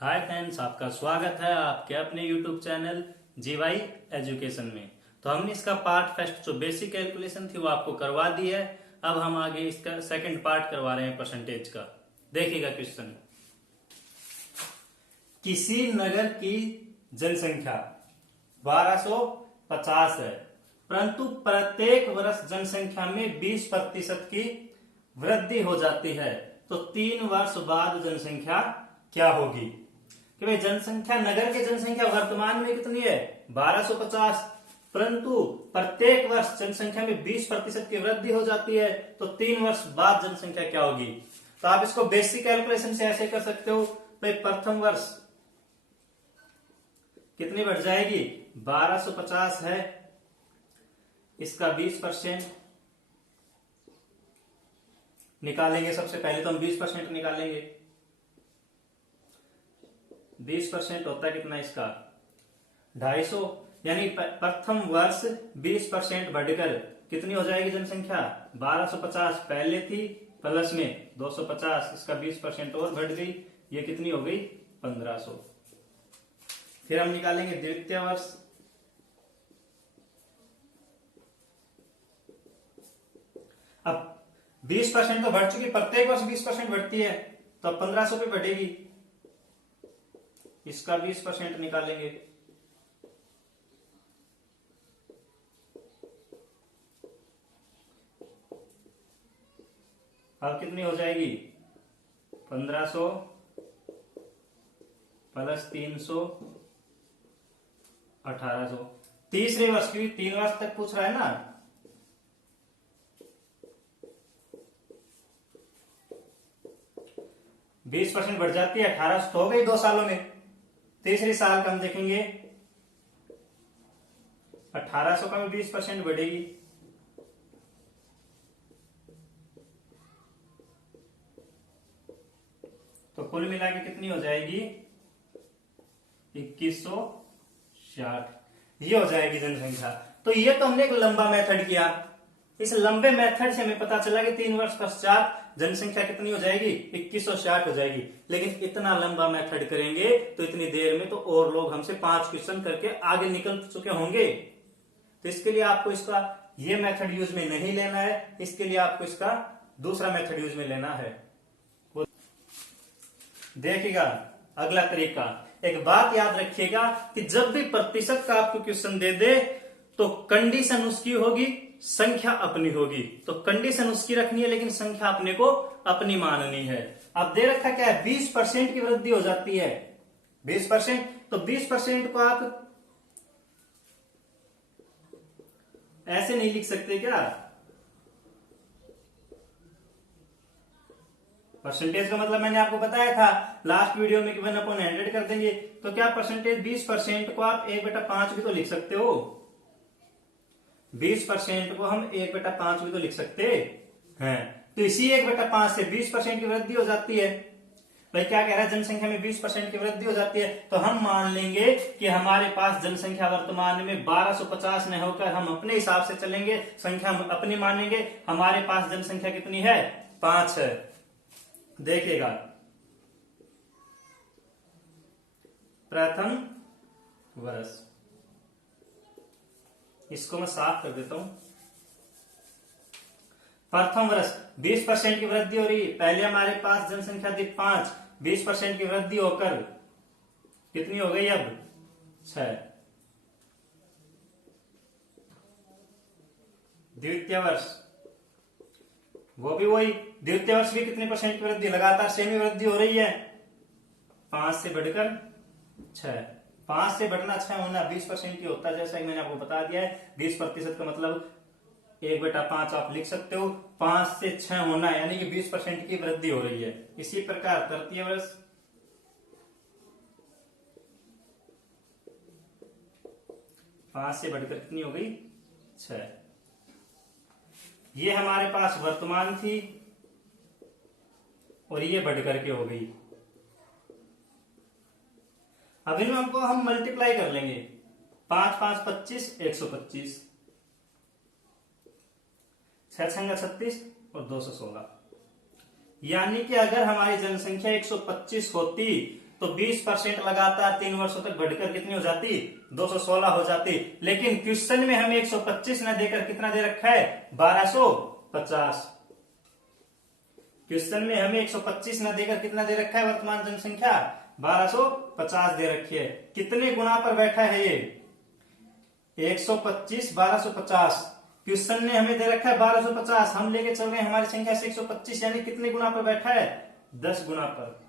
Hi friends, आपका स्वागत है आपके अपने यूट्यूब चैनल जीवाई एजुकेशन में। तो हमने इसका पार्ट फर्स्ट जो बेसिक कैलकुलेशन थी वो आपको करवा दी है। अब हम आगे इसका सेकंड पार्ट करवा रहे हैं परसेंटेज का। देखिएगा क्वेश्चन। किसी नगर की जनसंख्या 1250 है, परंतु प्रत्येक वर्ष जनसंख्या में 20% की वृद्धि हो जाती है, तो 3 वर्ष बाद जनसंख्या क्या होगी? कि भाई जनसंख्या, नगर की जनसंख्या वर्तमान में कितनी है? 1250, परंतु प्रत्येक वर्ष जनसंख्या में 20% की वृद्धि हो जाती है, तो 3 वर्ष बाद जनसंख्या क्या होगी? तो आप इसको बेसिक कैलकुलेशन से ऐसे कर सकते हो। भाई प्रथम वर्ष कितनी बढ़ जाएगी? 1250 है, इसका 20% निकालेंगे। सबसे पहले तो हम 20% निकालेंगे। 20% होता है कितना इसका? 250। यानी प्रथम वर्ष 20% बढ़कर कितनी हो जाएगी जनसंख्या? 1250 पहले थी, प्लस में 250, इसका 20% और बढ़ गई, ये कितनी हो गई? 1500। फिर हम निकालेंगे द्वितीय वर्ष। अब 20% तो बढ़ चुकी, प्रत्येक वर्ष 20% बढ़ती है, तो अब 1500 पे बढ़ेगी, इसका 20% निकालेंगे। अब कितनी हो जाएगी? 1500 प्लस 300, 1800। तीसरे वर्ष की 3 वर्ष तक पूछ रहा है ना, बीस % बढ़ जाती है, 1800 तो हो गई 2 सालों में। तीसरे साल का हम देखेंगे, 1800 का भी 20% बढ़ेगी, तो कुल मिला के कितनी हो जाएगी? 2160। ये हो जाएगी जनसंख्या। तो ये तो हमने एक लंबा मेथड किया। इस लंबे मेथड से हमें पता चला कि 3 वर्ष पश्चात जनसंख्या कितनी हो जाएगी? 2160 हो जाएगी। लेकिन इतना लंबा मेथड करेंगे तो इतनी देर में तो और लोग हमसे 5 क्वेश्चन करके आगे निकल चुके होंगे। तो इसके लिए आपको इसका ये मेथड यूज में नहीं लेना है, इसके लिए आपको इसका दूसरा मेथड यूज में लेना है। देखिएगा अगला तरीका। एक बात याद रखिएगा कि जब भी प्रतिशत का आपको क्वेश्चन दे दे तो कंडीशन उसकी होगी, संख्या अपनी होगी। तो कंडीशन उसकी रखनी है, लेकिन संख्या अपने को अपनी माननी है। अब दे रखा क्या है? 20% की वृद्धि हो जाती है, 20%। तो 20% को आप ऐसे नहीं लिख सकते क्या? परसेंटेज का मतलब मैंने आपको बताया था लास्ट वीडियो में कि 1/100 कर देंगे। तो क्या परसेंटेज 20% को आप 1/5 भी तो लिख सकते हो। 20% को हम 1/5 भी तो लिख सकते हैं। तो इसी 1/5 से 20% की वृद्धि हो जाती है। भाई क्या कह रहा है? जनसंख्या में 20% की वृद्धि हो जाती है, तो हम मान लेंगे कि हमारे पास जनसंख्या वर्तमान में 1250 न होकर हम अपने हिसाब से चलेंगे, संख्या अपनी मानेंगे। हमारे पास जनसंख्या कितनी है? 5 है। देखिएगा, प्रथम वर्ष, इसको मैं साफ कर देता हूं। प्रथम वर्ष 20% की वृद्धि हो रही है। पहले हमारे पास जनसंख्या थी 5, 20% की वृद्धि होकर कितनी हो गई? अब 6। द्वितीय वर्ष, वो भी वही। द्वितीय वर्ष भी कितने % की वृद्धि? लगातार सेमी वृद्धि हो रही है, 5 से बढ़कर 6। 5 से बढ़ना 6 होना 20% की होता है, जैसा कि मैंने आपको बता दिया है। 20% का मतलब 1/5 आप लिख सकते हो। 5 से 6 होना यानी कि 20% की वृद्धि हो रही है। इसी प्रकार तृतीय वर्ष, 5 से बढ़कर कितनी हो गई? 6। ये हमारे पास वर्तमान थी और ये बढ़ करके हो गई। अब इन हमको हम मल्टीप्लाई कर लेंगे। 5 5 25, 125, 6 6 36 और 216। यानी कि अगर हमारी जनसंख्या 125 होती तो 20% लगातार 3 वर्षों तक बढ़कर कितनी हो जाती, 216 हो जाती। लेकिन क्वेश्चन में हमें 125 न देकर कितना दे रखा है, 1250। क्वेश्चन में हमें 125 न देकर कितना दे रखा है, वर्तमान जनसंख्या 1250 दे रखी है। कितने गुना पर बैठा है ये, 125 1250। क्वेश्चन ने हमें दे रखा है 1250, हम लेके चल गए हमारी संख्या से 125, यानी कितने गुना पर बैठा है, 10 गुना पर।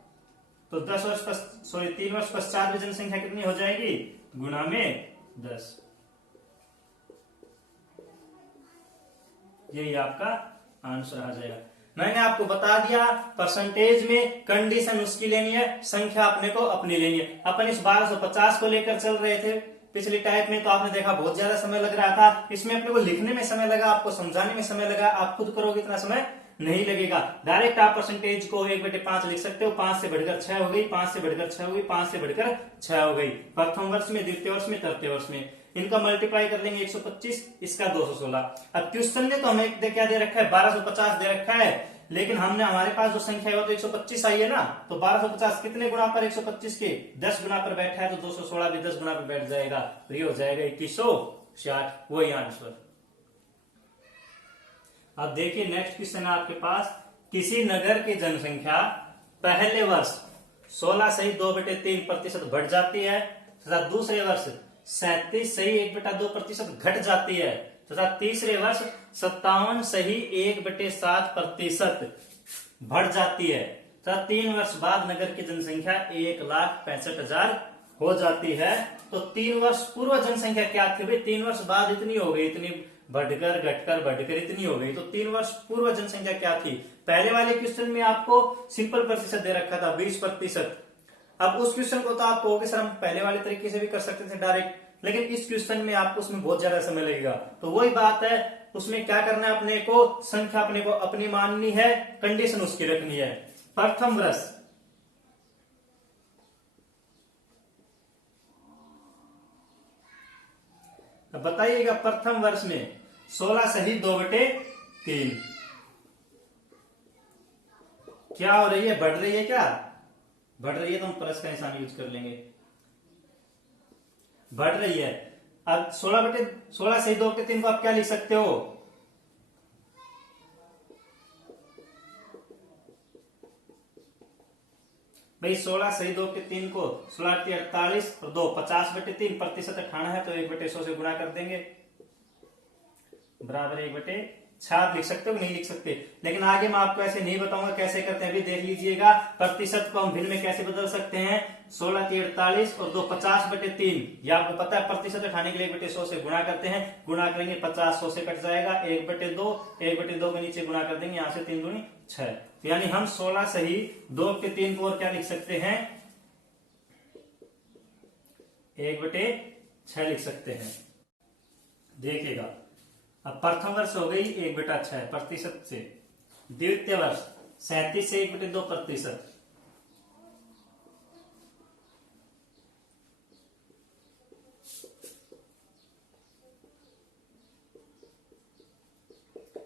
तो 3 वर्ष पश्चात में जनसंख्या कितनी हो जाएगी, गुना में 10। यही आपका आंसर आ जाएगा। मैंने आपको बता दिया परसेंटेज में कंडीशन उसकी लेनी है, संख्या अपने को अपनी लेनी है। अपन इस 1250 को लेकर चल रहे थे पिछली टाइप में, तो आपने देखा बहुत ज्यादा समय लग रहा था। इसमें अपने को लिखने में समय लगा, आपको समझाने में समय लगा। आप खुद करोगे इतना समय नहीं लगेगा। डायरेक्ट आप परसेंटेज को 1/5 लिख सकते हो। 5 से बढ़कर 6 हो गई, 5 से बढ़कर 6 हो गई, 5 से बढ़कर 6 हो गई। प्रथम वर्ष में, द्वितीय वर्ष में, तृतीय वर्ष में इनका मल्टीप्लाई कर लेंगे 125, इसका 216। अब क्वेश्चन ने तो हमें क्या दे रखा है, 1250 दे रखा है, लेकिन हमने हमारे पास जो संख्या है वो तो 125 आई है ना। तो 1250 कितने गुना पर 125 के, 10 गुना पर बैठा है, तो 216 भी 10 गुना पर बैठ जाएगा, तो ये हो जाएगा 2160, वही आंसर। अब देखिए नेक्स्ट क्वेश्चन है आपके पास, किसी नगर की जनसंख्या पहले वर्ष 16 सही 2/3% बढ़ जाती है तथा दूसरे वर्ष 37 सही 1/2% घट जाती है तथा तीसरे वर्ष 57 सही 1/7% बढ़ जाती है तथा 3 वर्ष बाद नगर की जनसंख्या 1,65,000 हो जाती है। तो 3 वर्ष पूर्व जनसंख्या क्या थी भाई, 3 वर्ष बाद इतनी हो गई, इतनी बढ़कर घटकर बढ़कर इतनी हो गई। तो 3 वर्ष पूर्व जनसंख्या क्या थी, पहले वाले क्वेश्चन में आपको सिंपल प्रतिशत दे रखा था 20%। अब उस क्वेश्चन को तो आप कहोगे सर हम पहले वाले तरीके से भी कर सकते थे डायरेक्ट, लेकिन इस क्वेश्चन में आपको उसमें बहुत ज्यादा समय लगेगा। तो वही बात है, उसमें क्या करना है, अपने को संख्या अपने को अपनी माननी है, कंडीशन उसकी रखनी है। प्रथम वर्ष अब बताइएगा, प्रथम वर्ष में 16 सही 2/3 क्या हो रही है, बढ़ रही है, क्या बढ़ रही है, तो हम प्लस का निशान यूज कर लेंगे, बढ़ रही है। अब 16 सही 2/3 को आप क्या लिख सकते हो, भाई 16 सही 2/3 को 16 48 और 2 50/3, प्रतिशत 98 है तो 1/100 से गुणा कर देंगे, बराबर 1/6 लिख सकते हो, नहीं लिख सकते। लेकिन आगे मैं आपको ऐसे नहीं बताऊंगा कैसे करते हैं, अभी देख लीजिएगा। प्रतिशत को हम भिन्न में कैसे बदल सकते हैं, 16 48 और 2 50/3, ये आपको पता है। प्रतिशत उठाने के लिए 1/100 से गुणा करते हैं, गुणा करेंगे 50 100 से कट जाएगा, 1/2 1/2 के नीचे गुणा कर देंगे, यहां से 3 दूनी 6। यानी हम 16 सही 2/3 को और क्या लिख सकते हैं, 1/6 लिख सकते हैं। देखिएगा अब प्रथम वर्ष हो गई 1/6 प्रतिशत से, द्वितीय वर्ष 37 से 1/2%,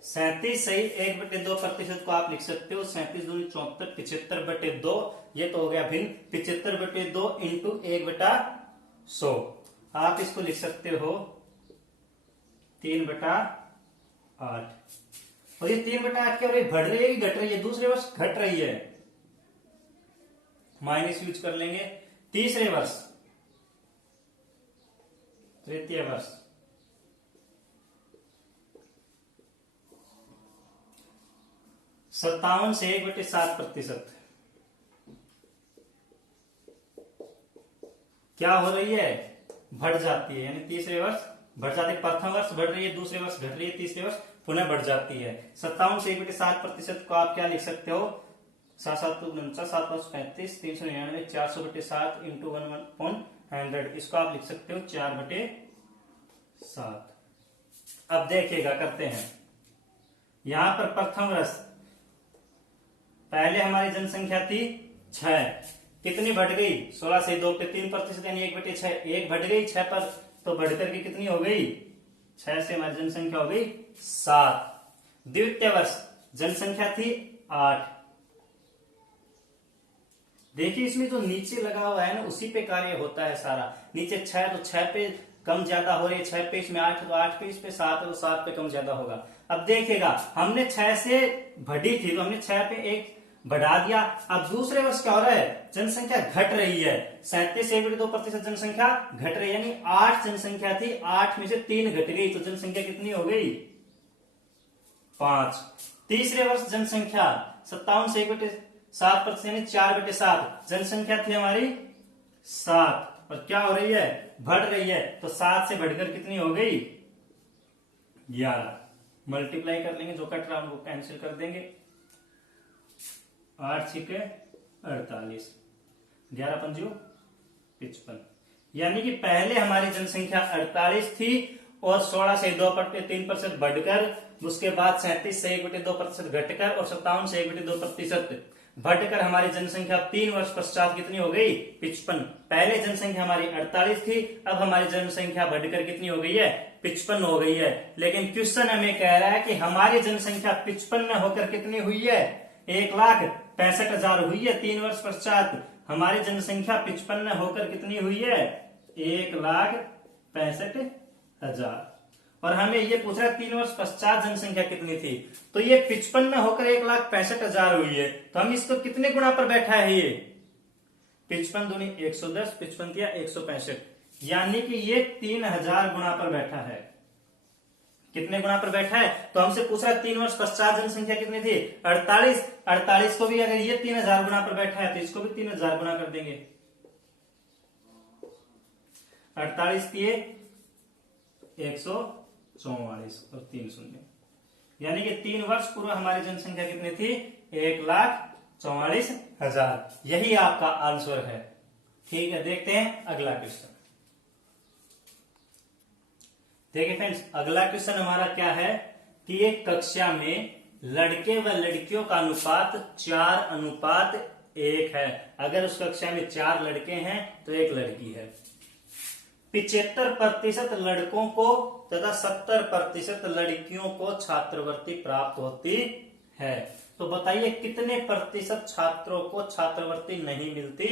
सैंतीस सही 1/2% को आप लिख सकते हो 37 दूनी 74, 75/2, ये तो हो गया भिन्न, 75/2 इंटू 1/100। आप इसको लिख सकते हो 3/8। और ये 3/8 क्या हो रही है, बढ़ रही है कि घट रही है, दूसरे वर्ष घट रही है, माइनस यूज कर लेंगे। तीसरे वर्ष, तृतीय वर्ष, सत्तावन से 1/7% क्या हो रही है, बढ़ जाती है। यानी तीसरे वर्ष बढ़ जाती है, प्रथम वर्ष बढ़ रही है, दूसरे वर्ष घट रही है, तीसरे वर्ष पुनः बढ़ जाती है। 57 से 1/7% को आप क्या लिख सकते हो, 7 7 49 7 5 35 399 400/7 इंटू 1/100, इसको आप लिख सकते हो 4/7। अब देखिएगा करते हैं, यहां पर प्रथम वर्ष पहले हमारी जनसंख्या थी 6, कितनी बढ़ गई, 16 से 2/3% यानी 1/6, एक बढ़ गई 6 पर, तो बढ़कर के कितनी हो गई, 6 से हमारी जनसंख्या हो गई 7। द्वितीय वर्ष जनसंख्या थी 8, देखिए इसमें जो नीचे लगा हुआ है ना उसी पे कार्य होता है सारा। नीचे 6 तो 6 पे कम ज्यादा हो रही है, 6 पे इसमें 8 तो 8 पे इस पे 7 है तो 7 पे कम ज्यादा होगा। अब देखिएगा हमने 6 से बढ़ी थी तो हमने 6 पे एक बढ़ा दिया। अब दूसरे वर्ष क्या हो रहा है, जनसंख्या घट रही है, 37.2% जनसंख्या घट रही है, यानी 8 जनसंख्या थी, 8 में से 3 घट गई तो जनसंख्या कितनी हो गई, 5। तीसरे वर्ष जनसंख्या 57 से 1/7% यानी 4/7 जनसंख्या थी हमारी 7 और क्या हो रही है, बढ़ रही है, तो 7 से बढ़कर कितनी हो गई, 11। मल्टीप्लाई कर लेंगे, जो कट रहा है उनको कैंसिल कर देंगे, 8 छिके 48, 11 पंजू 55। यानी कि पहले हमारी जनसंख्या 48 थी और 16 से 2.3% बढ़कर, उसके बाद 37 से 1/2% घटकर और 57 से 1/2% बढ़कर हमारी जनसंख्या 3 वर्ष पश्चात कितनी हो गई, 55। पहले जनसंख्या हमारी 48 थी, अब हमारी जनसंख्या बढ़कर कितनी हो गई है, 55 हो गई है। लेकिन क्वेश्चन हमें कह रहा है कि हमारी जनसंख्या 55 में होकर कितनी हुई है, 1,65,000 हुई है। 3 वर्ष पश्चात हमारी जनसंख्या 55 में होकर कितनी हुई है, 1,65,000। और हमें ये पूछ रहा है 3 वर्ष पश्चात जनसंख्या कितनी थी, तो ये 55 में होकर 1,65,000 हुई है, तो हम इसको कितने गुणा पर बैठा है, ये 55 दूनी 110, 55 या 165, यानी कि ये 3000 गुणा पर बैठा है। कितने गुणा पर बैठा है, तो हमसे पूछ रहा है 3 वर्ष पश्चात जनसंख्या कितनी थी, 48। 48 को भी अगर ये 3000 गुणा पर बैठा है तो इसको भी 3000 गुणा कर देंगे, 48 दिए 144 और 3 शून्य, यानी कि 3 वर्ष पूर्व हमारी जनसंख्या कितनी थी, 1,44,000। यही आपका आंसर है। ठीक है, देखते हैं अगला क्वेश्चन। देखिए फ्रेंड्स, अगला क्वेश्चन हमारा क्या है कि एक कक्षा में लड़के व लड़कियों का अनुपात 4:1 है। अगर उस कक्षा में 4 लड़के हैं तो 1 लड़की है। 75% लड़कों को तथा 70% लड़कियों को छात्रवृत्ति प्राप्त होती है। तो बताइए कितने प्रतिशत छात्रों को छात्रवृत्ति नहीं मिलती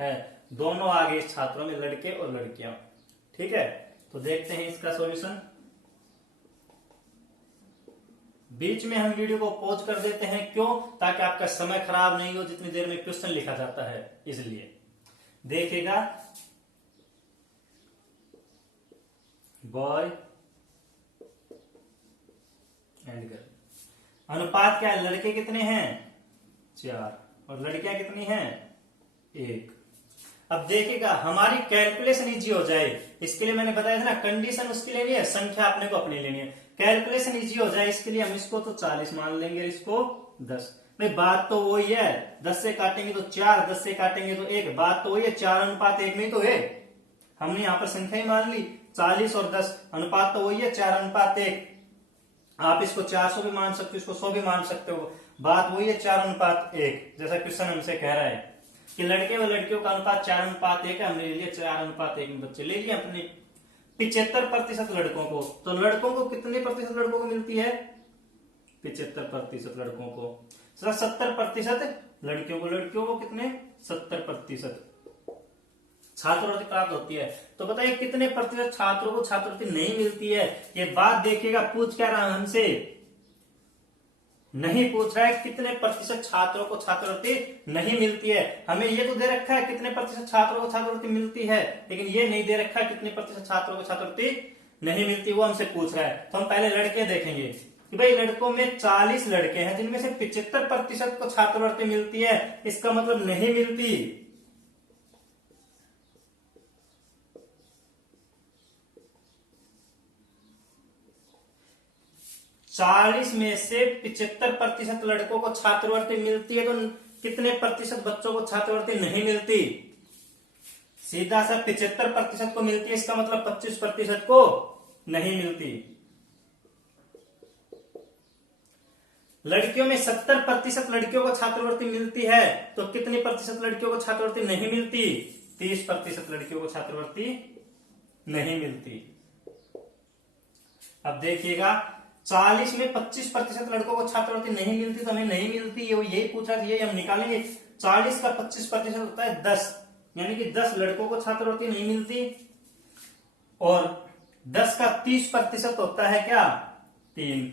है। दोनों आगे छात्रों में लड़के और लड़कियां। ठीक है, तो देखते हैं इसका सॉल्यूशन। बीच में हम वीडियो को पॉज कर देते हैं, क्यों, ताकि आपका समय खराब नहीं हो जितनी देर में क्वेश्चन लिखा जाता है, इसलिए। देखिएगा, बॉय एंड गर्ल, अनुपात क्या है, लड़के कितने हैं 4 और लड़कियां कितनी हैं 1। अब देखिएगा हमारी कैलकुलेशन इजी हो जाए, इसके लिए मैंने बताया था ना, कंडीशन उसके लिए नहीं है, संख्या अपने को अपनी लेनी है। कैलकुलेशन इजी हो जाए इसके लिए हम इसको तो 40 मान लेंगे, इसको 10। भाई बात तो वही है, 10 से काटेंगे तो 4, 10 से काटेंगे तो 1, बात तो वही है, 4:1 में ही तो है। हमने यहां पर संख्या ही मान ली, 40 और 10, अनुपात तो वही है 4:1। आप इसको 400 भी मान सकते हो, इसको 100 भी मान सकते हो, बात वही है 4:1। जैसा क्वेश्चन हमसे कह रहा है कि लड़के व लड़कियों का अनुपात 4:1 है, हमने ले लिया 4:1 में बच्चे ले लिए अपने। 75% लड़कों को, तो लड़कों को कितने प्रतिशत लड़कों को मिलती है, 75% लड़कों को। 70% लड़कियों को, लड़कियों को कितने 70% छात्रवृत्ति प्राप्त होती है। तो बताइए कितने प्रतिशत छात्रों को छात्रवृत्ति नहीं मिलती है। ये बात देखिएगा, पूछ क्या रहा है हमसे, नहीं पूछ रहा है कितने प्रतिशत छात्रों को छात्रवृत्ति नहीं मिलती है। हमें ये तो दे रखा है कितने प्रतिशत छात्रों को छात्रवृत्ति मिलती है, लेकिन ये नहीं दे रखा है कितने प्रतिशत छात्रों को छात्रवृत्ति नहीं मिलती, वो हमसे पूछ रहा है। तो हम पहले लड़के देखेंगे कि भाई लड़कों में 40 लड़के हैं जिनमें से 75% को छात्रवृत्ति मिलती है, इसका मतलब नहीं मिलती। 40 में से 75% लड़कों को छात्रवृत्ति मिलती है, तो कितने प्रतिशत बच्चों को छात्रवृत्ति नहीं मिलती। सीधा सा 75% को मिलती है, इसका मतलब 25% को नहीं मिलती। लड़कियों में 70% लड़कियों को छात्रवृत्ति मिलती है, तो कितने प्रतिशत लड़कियों को छात्रवृत्ति नहीं मिलती, 30% लड़कियों को छात्रवृत्ति नहीं मिलती। अब देखिएगा 40 में 25% लड़कों को छात्रवृत्ति नहीं मिलती, तो हमें नहीं मिलती, ये यही पूछा, यही हम निकालेंगे। 40 का 25% होता है 10, यानी कि 10 लड़कों को छात्रवृत्ति नहीं मिलती, और 10 का 30% होता है क्या, 3,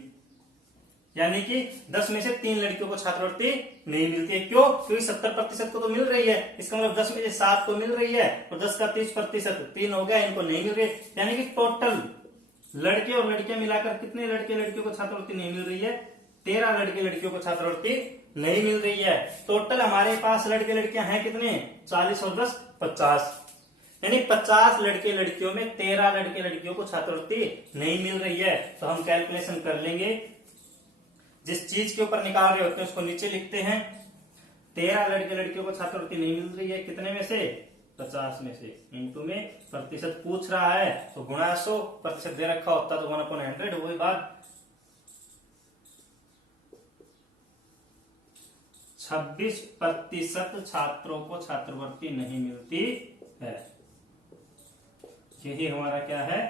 यानी कि 10 में से 3 लड़कियों को छात्रवृत्ति नहीं मिलती है। क्यों? क्योंकि 70% को तो मिल रही है, इसका मतलब 10 में से 7 को मिल रही है, और 10 का 30% 3 हो गया, इनको नहीं मिल रही है। यानी कि टोटल लड़के और लड़कियां मिलाकर कितने लड़के लड़कियों को छात्रवृत्ति नहीं मिल रही है, 13 लड़के लड़कियों को छात्रवृत्ति नहीं मिल रही है। टोटल हमारे पास लड़के लड़कियां हैं कितने, 40 और 10 50, यानी 50 लड़के लड़कियों में 13 लड़के लड़कियों को छात्रवृत्ति नहीं मिल रही है। तो हम कैलकुलेशन कर लेंगे, जिस चीज के ऊपर निकाल रहे होते हैं उसको नीचे लिखते हैं। 13 लड़के लड़कियों को छात्रवृत्ति नहीं मिल रही है, कितने में से, 50 में से, इंटू में प्रतिशत पूछ रहा है तो गुणा 100, प्रतिशत दे रखा होता तो 1/100, वही बात। 26% छात्रों को छात्रवृत्ति नहीं मिलती है। यही हमारा क्या है,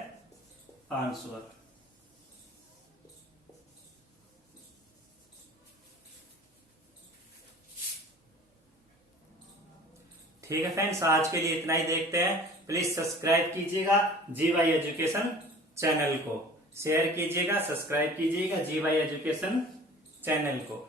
आंसर। ठीक है फ्रेंड्स, आज के लिए इतना ही। देखते हैं, प्लीज सब्सक्राइब कीजिएगा GY एजुकेशन चैनल को, शेयर कीजिएगा, सब्सक्राइब कीजिएगा GY एजुकेशन चैनल को।